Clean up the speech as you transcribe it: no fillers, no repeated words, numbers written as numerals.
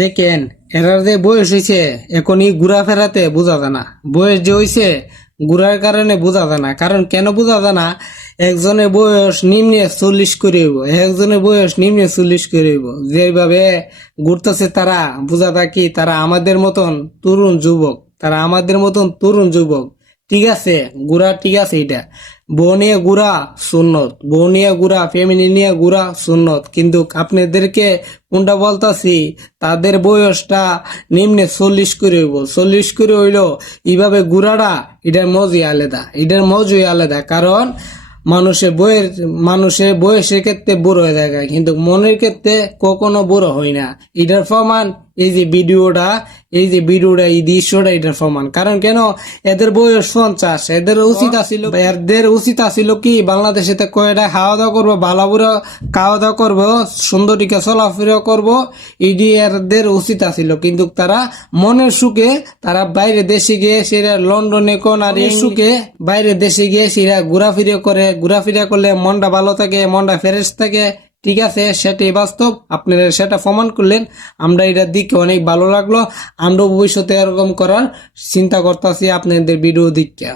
দেখেন এরার যে বয়স হয়েছে এখনই ঘুরা ফেরাতে বোঝা যায় না। বয়স যে হয়েছে ঘুরার কারণে বোঝা যায় না। কারণ কেন বোঝা যায় না? একজনের বয়স নিম্নে 40 করে হইব, একজনের বয়স নিম্নে 40 করে হইব। যেভাবে ঘুরতেছে তারা বোঝা যায় কি তারা আমাদের মতন তরুণ যুবক, তারা আমাদের মতন তরুণ যুবক। ঠিক আছে, ঘুরা ঠিক আছে, এটা বউ নিয়ে ঘুরা সুন্নত, বউ নিয়ে ঘুরা, ফ্যামিলি নিয়ে ঘুরা সুন্নত। কিন্তু আপনাদেরকে কোনটা বলতাছি, তাদের বয়সটা নিম্নে 40 করে হইব, 40 করে হইলো এইভাবে ঘুরাটা এটার মজই আলাদা, এটার মজই আলাদা। কারণ মানুষের বয়সের ক্ষেত্রে বুড়ো হয়ে যায়, কিন্তু মনের ক্ষেত্রে কখনো বুড়ো হয় না। এটার প্রমাণ এই যে ভিডিওটা এই দৃশ্যটা এটার প্রমাণ। কারণ কেন, এদের বয়স 50, এদের উচিত আছিল কি বাংলাদেশে কয়টা খাওয়া দাওয়া করবো, ভালো বুড়ো খাওয়া দাওয়া করবো, সুন্দর টিকা চলাফেরা করবো, এটি এদের উচিত আছিল। কিন্তু তারা মনের সুখে তারা বাইরে দেশে গিয়ে সেরা লন্ডনে কোন আর এই সুখে বাইরে দেশে গিয়ে সেরা ঘোরাফেরা করে, ঘোরাফেরা করলে মনটা ভালো থাকে, মনটা ফ্রেশ থাকে। ঠিক আছে, সেটাই বাস্তব, আপনারা সেটা প্রমাণ করলেন। আমরা এটার দিকে অনেক ভালো লাগলো। আমরা ভবিষ্যতে এরকম করার চিন্তা করতেছি আপনাদের ভিডিও দিকটা।